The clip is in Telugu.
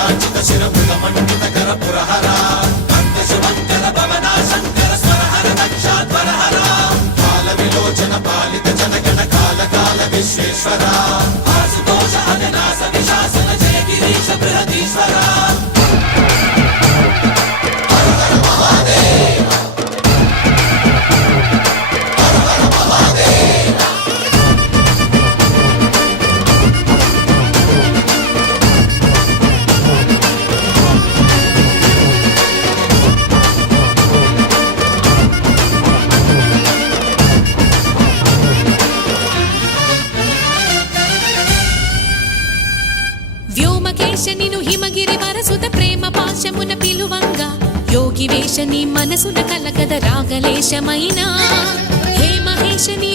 కాంచిత శిరముల మండిత కర పురహర కంద శుభంకర భవనా శంకర స్వరహర దక్షాధ్వరహర కాల విలోచన పాలిత జనగణ కాల కాల విశ్వేశ్వర ఆశుతోష అవినాశ విశాసన జయ గిరీశ బృహదీశ్వర వ్యోమకేశనిను హిమగిరి వరసుత ప్రేమ పాశమున పిలువంగా యోగి వేషని మనసున కలకద రాగలేశమైనా హే మహేశని